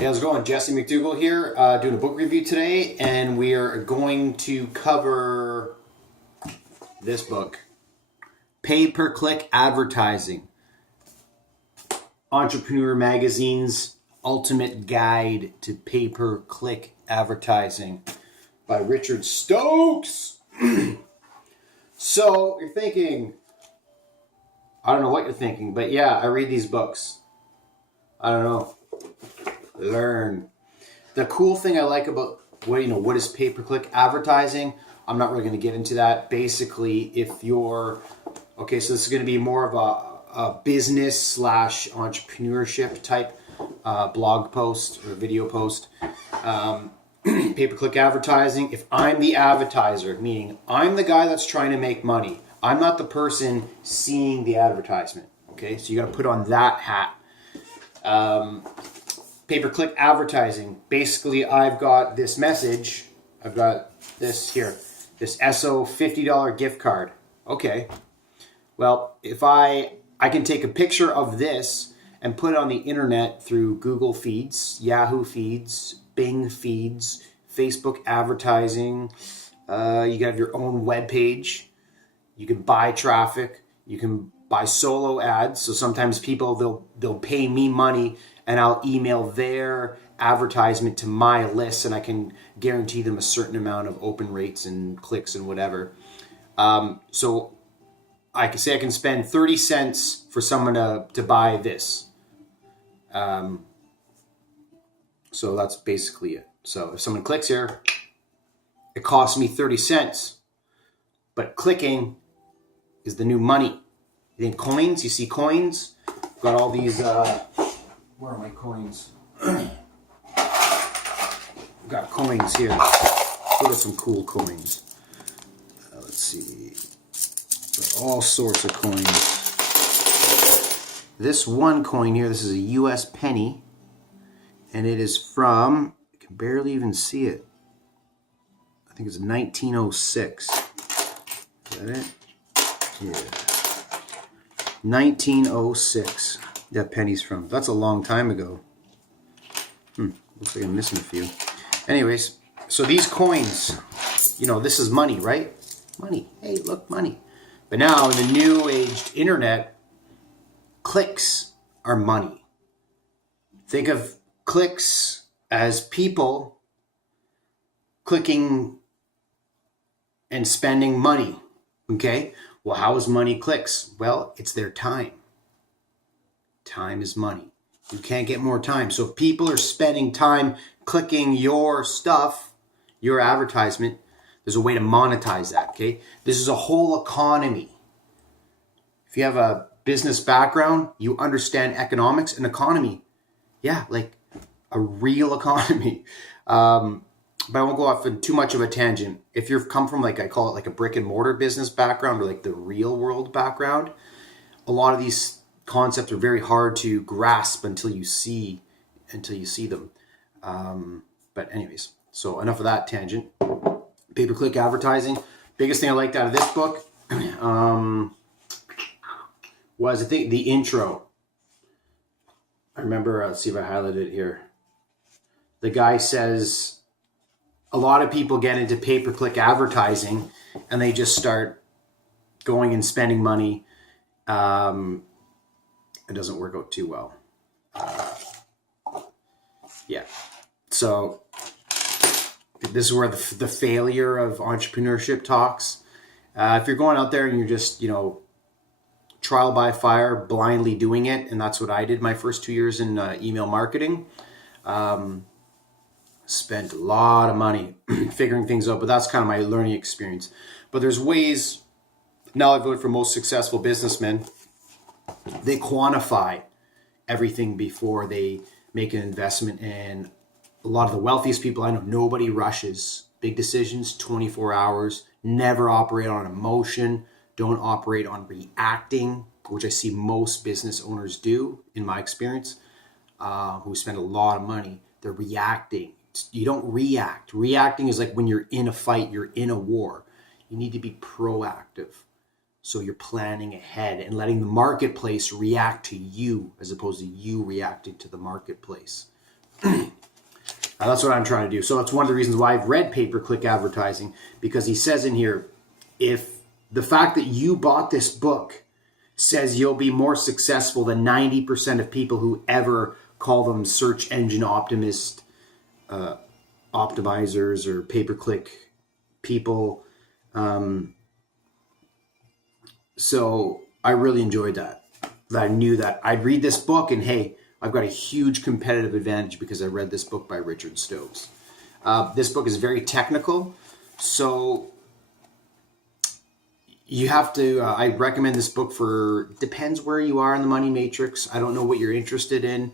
Hey, how's it going? Jesse McDougall here, doing a book review today, and we are going to cover this book, Pay-Per-Click Advertising, Entrepreneur Magazine's Ultimate Guide to Pay-Per-Click Advertising by Richard Stokes. So, you're thinking, I don't know what you're thinking, but yeah, I read these books. I don't know. Learn. The cool thing I like about what is pay-per-click advertising, I'm not really going to get into that. Basically, if you're so this is going to be more of a business / entrepreneurship type blog post or video post. Pay-per-click advertising. If I'm the advertiser, meaning I'm the guy that's trying to make money, I'm not the person seeing the advertisement. Okay, so you got to put on that hat. Pay-per-click advertising. Basically, I've got this message. I've got this here. This SO $50 gift card. Okay. Well, if I can take a picture of this and put it on the internet through Google Feeds, Yahoo Feeds, Bing Feeds, Facebook advertising. You got your own web page. You can buy traffic. You can buy solo ads. So sometimes people, they'll pay me money and I'll email their advertisement to my list, and I can guarantee them a certain amount of open rates and clicks and whatever. So I can say I can spend 30 cents for someone to buy this. So that's basically it. So if someone clicks here, it costs me 30 cents. But clicking is the new money. You think coins? You see coins? Got all these... where are my coins? Got coins here. Look at some cool coins. Let's see. Got all sorts of coins. This one coin here, this is a US penny. And it is from, you can barely even see it. I think it's 1906. Is that it? Yeah. 1906. That penny's from. That's a long time ago. Looks like I'm missing a few. Anyways, so these coins, this is money, right? Money. Hey, look, money. But now in the new aged internet, clicks are money. Think of clicks as people clicking and spending money. Okay? Well, how is money clicks? Well, it's their time. Time is money. You can't get more time. So if people are spending time clicking your stuff, your advertisement, there's a way to monetize that, okay? This is a whole economy. If you have a business background, you understand economics and economy. Yeah, like a real economy. But I won't go off in too much of a tangent. If you've come from I call it like a brick and mortar business background or like the real world background, a lot of these concepts are very hard to grasp until you see them. But anyways, so enough of that tangent. Pay-per-click advertising. Biggest thing I liked out of this book was, I think, the intro. I remember, let's see if I highlighted it here. The guy says, a lot of people get into pay-per-click advertising and they just start going and spending money. It doesn't work out too well. Yeah. So this is where the failure of entrepreneurship talks. If you're going out there and you're just, trial by fire, blindly doing it, and that's what I did my first 2 years in email marketing. Spent a lot of money figuring things out, but that's kind of my learning experience. But there's ways, now I've learned from most successful businessmen, they quantify everything before they make an investment. And a lot of the wealthiest people I know, nobody rushes. Big decisions, 24 hours, never operate on emotion, don't operate on reacting, which I see most business owners do in my experience, who spend a lot of money. They're reacting. You don't react. Reacting is like when you're in a fight, you're in a war. You need to be proactive. So you're planning ahead and letting the marketplace react to you as opposed to you reacting to the marketplace. That's what I'm trying to do. So that's one of the reasons why I've read pay-per-click advertising, because he says in here, if the fact that you bought this book says you'll be more successful than 90% of people who ever call them search engine optimizers or pay-per-click people. So I really enjoyed that. I knew that I'd read this book and hey, I've got a huge competitive advantage because I read this book by Richard Stokes. This book is very technical, so you have to, I recommend this book for, depends where you are in the money matrix. I don't know what you're interested in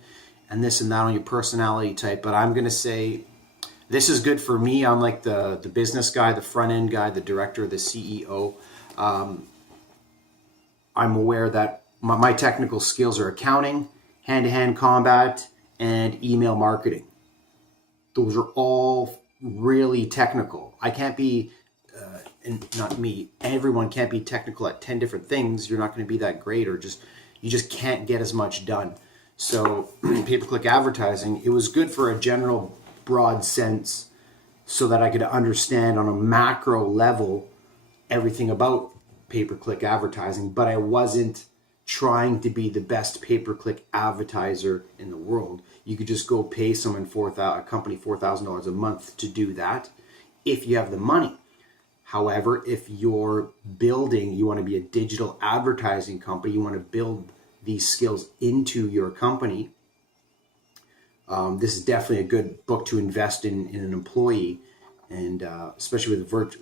and this and that on your personality type, but I'm going to say this is good for me. I'm like the business guy, the front end guy, the director, the CEO. I'm aware that my technical skills are accounting, hand-to-hand combat, and email marketing. Those are all really technical. I can't be, and not me, everyone can't be technical at 10 different things. You're not going to be that great, or you just can't get as much done. So pay-per-click advertising, it was good for a general broad sense so that I could understand on a macro level everything about pay-per-click advertising, but I wasn't trying to be the best pay-per-click advertiser in the world. You could just go pay someone a company $4,000 a month to do that if you have the money. However, if you're building, you want to be a digital advertising company, you want to build these skills into your company, this is definitely a good book to invest in an employee, and especially with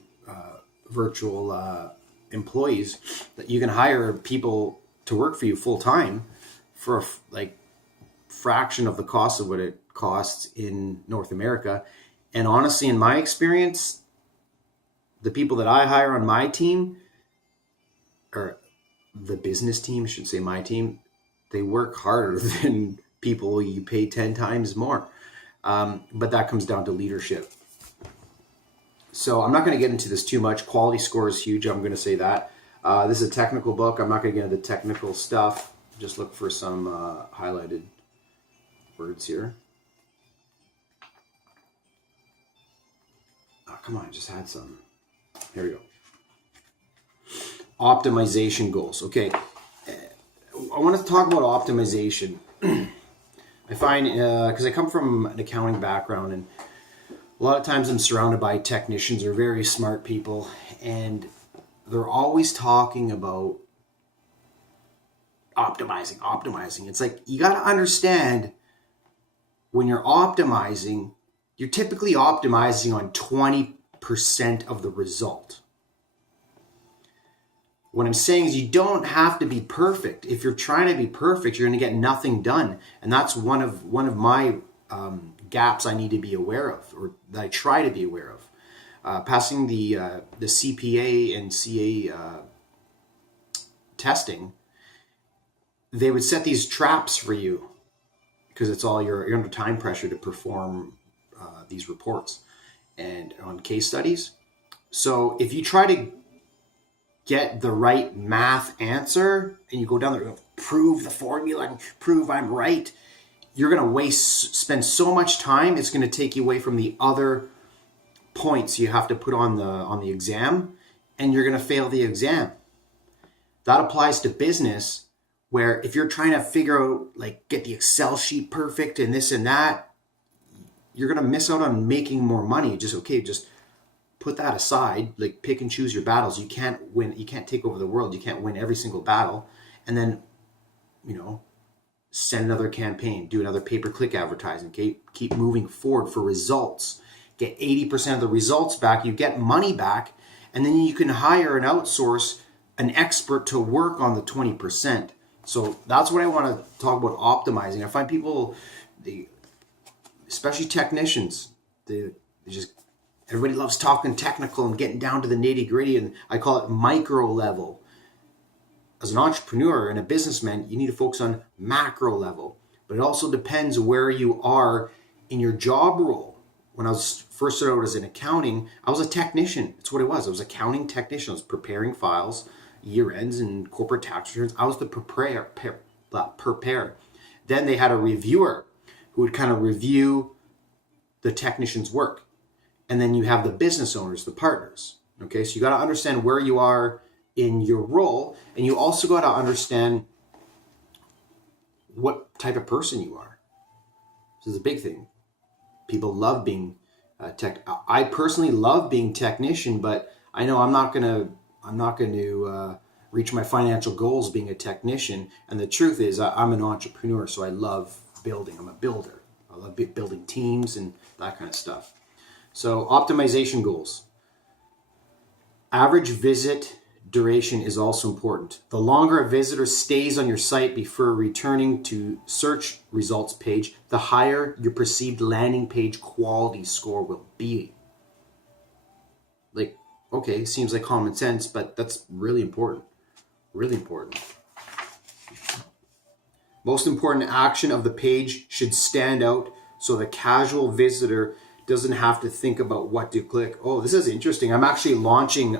virtual employees, that you can hire people to work for you full time for a fraction of the cost of what it costs in North America. And honestly, in my experience, the people that I hire on my team, or the business team, I shouldn't say my team, they work harder than people you pay 10 times more. But that comes down to leadership. So I'm not going to get into this too much. Quality score is huge. I'm going to say that. This is a technical book. I'm not going to get into the technical stuff. Just look for some highlighted words here. Oh, come on, I just had some. Here we go. Optimization goals. Okay. I want to talk about optimization. I find, because I come from an accounting background, and a lot of times I'm surrounded by technicians or very smart people, and they're always talking about optimizing. It's like, you got to understand, when you're optimizing, you're typically optimizing on 20% of the result. What I'm saying is, you don't have to be perfect. If you're trying to be perfect, you're going to get nothing done. And that's one of my gaps I need to be aware of, or that I try to be aware of. Passing the CPA and CA testing, they would set these traps for you because it's all you're under time pressure to perform these reports and on case studies. So if you try to get the right math answer and you go down there and prove the formula and prove I'm right, you're going to spend so much time. It's going to take you away from the other points you have to put on the exam, and you're going to fail the exam. That applies to business, where if you're trying to figure out, get the Excel sheet perfect and this and that, you're going to miss out on making more money. Just put that aside. Pick and choose your battles. You can't win. You can't take over the world. You can't win every single battle. And then, send another campaign, do another pay-per-click advertising. Okay? Keep moving forward for results. Get 80% of the results back. You get money back, and then you can hire and outsource an expert to work on the 20%. So that's what I want to talk about, optimizing. I find people, especially technicians, everybody loves talking technical and getting down to the nitty gritty, and I call it micro level. As an entrepreneur and a businessman, you need to focus on macro level, but it also depends where you are in your job role. When I was first started out as an accounting, I was a technician. That's what it was. I was an accounting technician. I was preparing files, year ends and corporate tax returns. I was the preparer. Then they had a reviewer who would kind of review the technician's work. And then you have the business owners, the partners. Okay, so you got to understand where you are in your role, and you also got to understand what type of person you are. This is a big thing. People love being tech. I personally love being technician, but I know I'm not gonna reach my financial goals being a technician. And the truth is, I'm an entrepreneur, so I love building. I'm a builder. I love building teams and that kind of stuff. So optimization goals. Average visit duration is also important. The longer a visitor stays on your site before returning to search results page, the higher your perceived landing page quality score will be. Like, okay, seems like common sense, but that's really important. Really important. Most important action of the page should stand out so the casual visitor doesn't have to think about what to click. Oh, this is interesting. I'm actually launching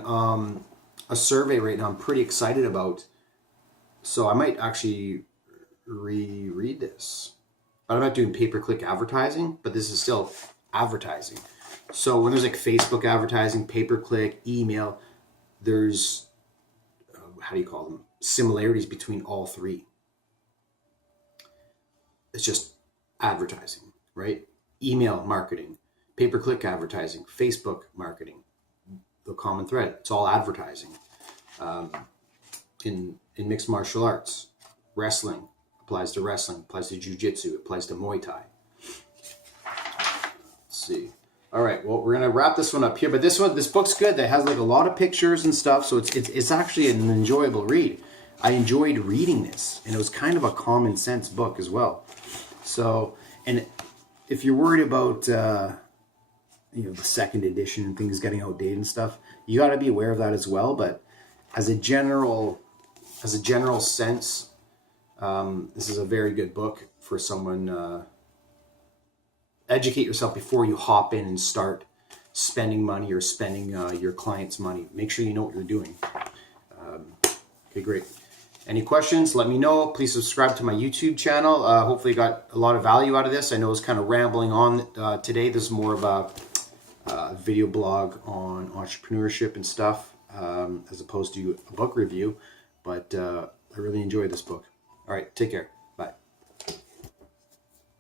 a survey right now I'm pretty excited about. So I might actually reread this. I'm not doing pay-per-click advertising, but this is still advertising. So when there's like Facebook advertising, pay-per-click, email, there's, how do you call them? Similarities between all three. It's just advertising, right? Email marketing, pay-per-click advertising, Facebook marketing, the common thread. It's all advertising. In mixed martial arts, wrestling applies to wrestling, applies to jiu-jitsu, applies to Muay Thai. Let's see. All right, well, we're gonna wrap this one up here, but this book's good. It has like a lot of pictures and stuff, so it's actually an enjoyable read. I enjoyed reading this, and it was kind of a common sense book as well. So, and if you're worried about the second edition and things getting outdated and stuff, you got to be aware of that as well. But as a general sense, this is a very good book for someone. Educate yourself before you hop in and start spending money or spending your client's money. Make sure you know what you're doing. Okay, great. Any questions, let me know. Please subscribe to my YouTube channel. Hopefully you got a lot of value out of this. I know it's kind of rambling on today. This is more of a video blog on entrepreneurship and stuff as opposed to a book review. But I really enjoyed this book. All right, take care.